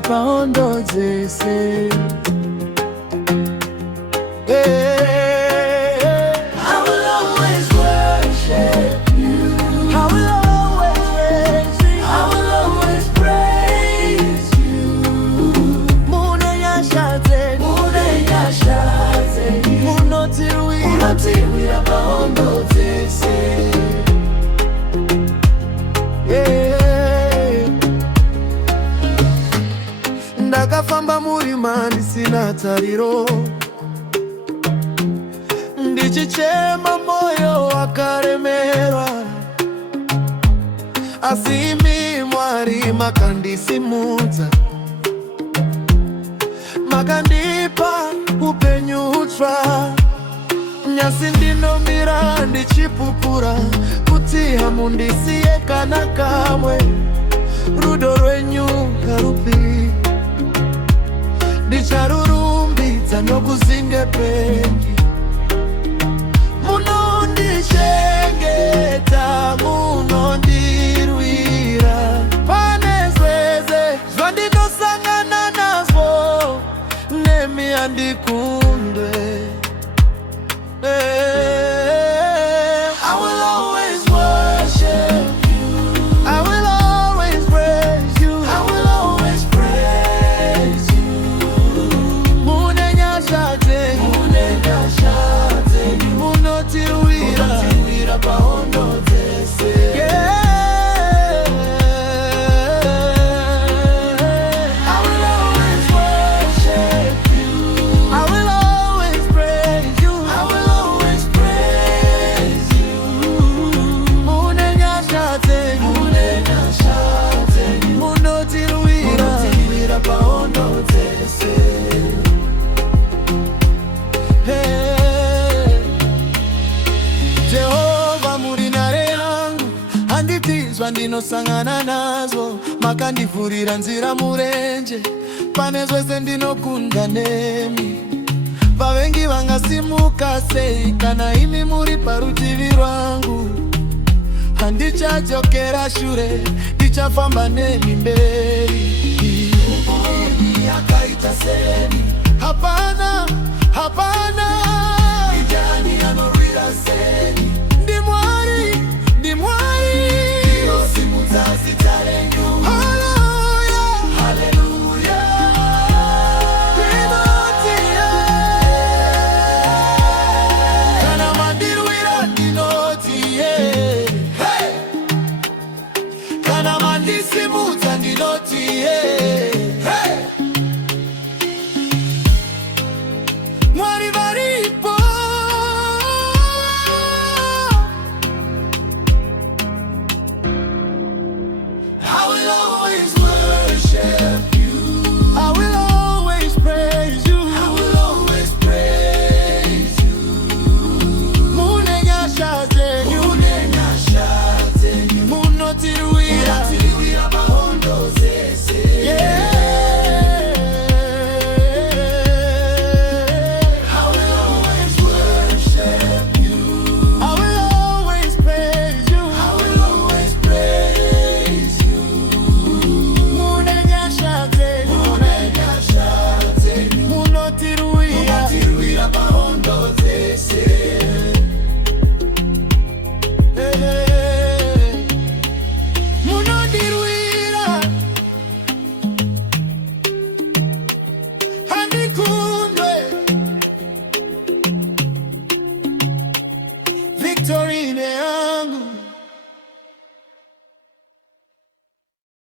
tichikurumbidzai pahondo dzese. I will always worship you. I will always praise you. I will always praise you. Munenyasha Dzenyu, Munenyasha Dzenyu, unotirwira pahondo dzese. Ndakafamba murima ndisina tariro, ndichichema moyo wakaremerwa, asi imi Mwari makandisimudza, makandipa upenyu utsva. Nyasi ndinomira ndichipupura, kuti hamundisiye kana kamwe. Rudo rwenyu karupi, ndicharurumbidza nokuzinge pengi. Munondishengeta, munondirwira, pane zvese zvandinosangana nazvo, nemi handikundwe. I will always worship you. I will always praise you. I will always praise you. Munenyasha Dzenyu, Munenyasha Dzenyu, unotirwira pahondo dzese. I will always worship you. I will always praise you. I will always praise you. Munenyasha Dzenyu, Munenyasha Dzenyu, unotirwira pahondo dzese. Jehova muri nhare yangu, handitidzwa ndinosangana nazvo. Makandivhurira nzira murenje, pane zvese ndinokunda nemi. Vavengi vangasimuka sei, kana imi muri parutivi rwangu. Handichadzokera shure, ndichafamba nemi mberi. Yakaita seni, hapana